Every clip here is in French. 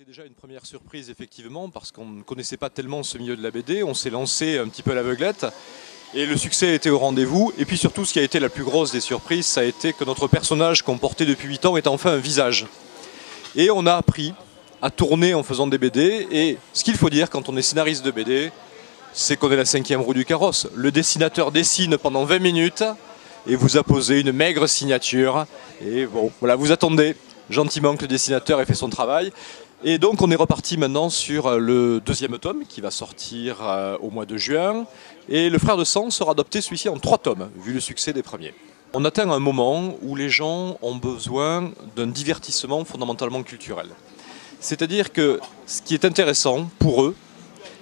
été déjà une première surprise effectivement parce qu'on ne connaissait pas tellement ce milieu de la BD, on s'est lancé un petit peu à l'aveuglette et le succès était au rendez-vous. Et puis surtout ce qui a été la plus grosse des surprises, ça a été que notre personnage qu'on portait depuis 8 ans est enfin un visage. Et on a appris à tourner en faisant des BD, et ce qu'il faut dire quand on est scénariste de BD, c'est qu'on est la 5e roue du carrosse. Le dessinateur dessine pendant 20 minutes et vous apposez une maigre signature et bon, voilà, vous attendez gentiment que le dessinateur ait fait son travail. Et donc on est reparti maintenant sur le 2e tome qui va sortir au mois de juin. Et Le Frère de Sang sera adopté celui-ci en 3 tomes, vu le succès des premiers. On atteint un moment où les gens ont besoin d'un divertissement fondamentalement culturel. C'est-à-dire que ce qui est intéressant pour eux,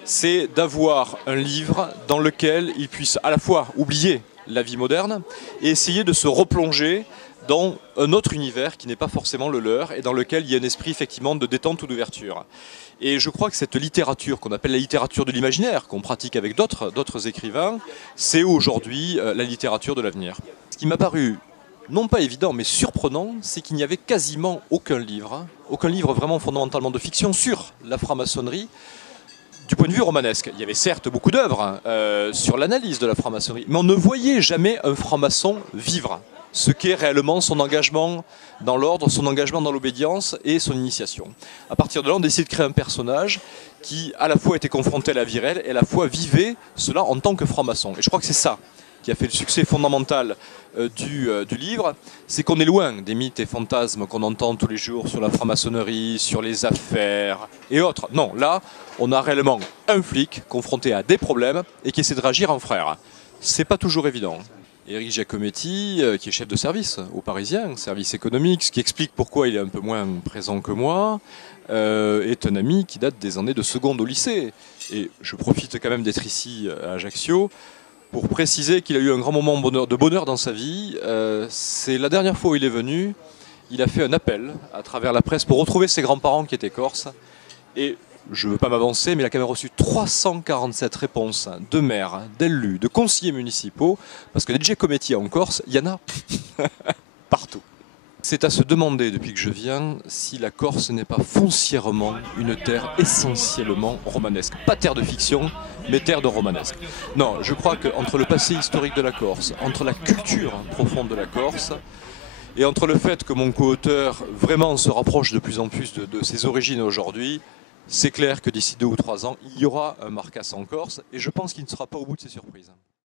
c'est d'avoir un livre dans lequel ils puissent à la fois oublier la vie moderne et essayer de se replonger dans un autre univers qui n'est pas forcément le leur et dans lequel il y a un esprit effectivement de détente ou d'ouverture. Et je crois que cette littérature qu'on appelle la littérature de l'imaginaire, qu'on pratique avec d'autres écrivains, c'est aujourd'hui la littérature de l'avenir. Ce qui m'a paru non pas évident mais surprenant, c'est qu'il n'y avait quasiment aucun livre vraiment fondamentalement de fiction sur la franc-maçonnerie, du point de vue romanesque. Il y avait certes beaucoup d'œuvres sur l'analyse de la franc-maçonnerie, mais on ne voyait jamais un franc-maçon vivre ce qu'est réellement son engagement dans l'ordre, son engagement dans l'obédience et son initiation. À partir de là, on décide de créer un personnage qui à la fois était confronté à la vie réelle et à la fois vivait cela en tant que franc-maçon. Et je crois que c'est ça qui a fait le succès fondamental du livre, c'est qu'on est loin des mythes et fantasmes qu'on entend tous les jours sur la franc-maçonnerie, sur les affaires et autres. Non, là, on a réellement un flic confronté à des problèmes et qui essaie de réagir en frère. C'est pas toujours évident. Éric Giacometti, qui est chef de service au Parisien, service économique, ce qui explique pourquoi il est un peu moins présent que moi, est un ami qui date des années de seconde au lycée. Et je profite quand même d'être ici à Ajaccio pour préciser qu'il a eu un grand moment de bonheur dans sa vie. C'est la dernière fois où il est venu, il a fait un appel à travers la presse pour retrouver ses grands-parents qui étaient corses. Et je ne veux pas m'avancer, mais il a quand même reçu 347 réponses de maires, d'élus, de conseillers municipaux, parce que les Giacometti en Corse, il y en a partout. C'est à se demander, depuis que je viens, si la Corse n'est pas foncièrement une terre essentiellement romanesque. Pas terre de fiction, mais terre de romanesque. Non, je crois qu'entre le passé historique de la Corse, entre la culture profonde de la Corse, et entre le fait que mon co-auteur vraiment se rapproche de plus en plus de ses origines aujourd'hui, c'est clair que d'ici 2 ou 3 ans, il y aura un Marcasse en Corse, et je pense qu'il ne sera pas au bout de ses surprises.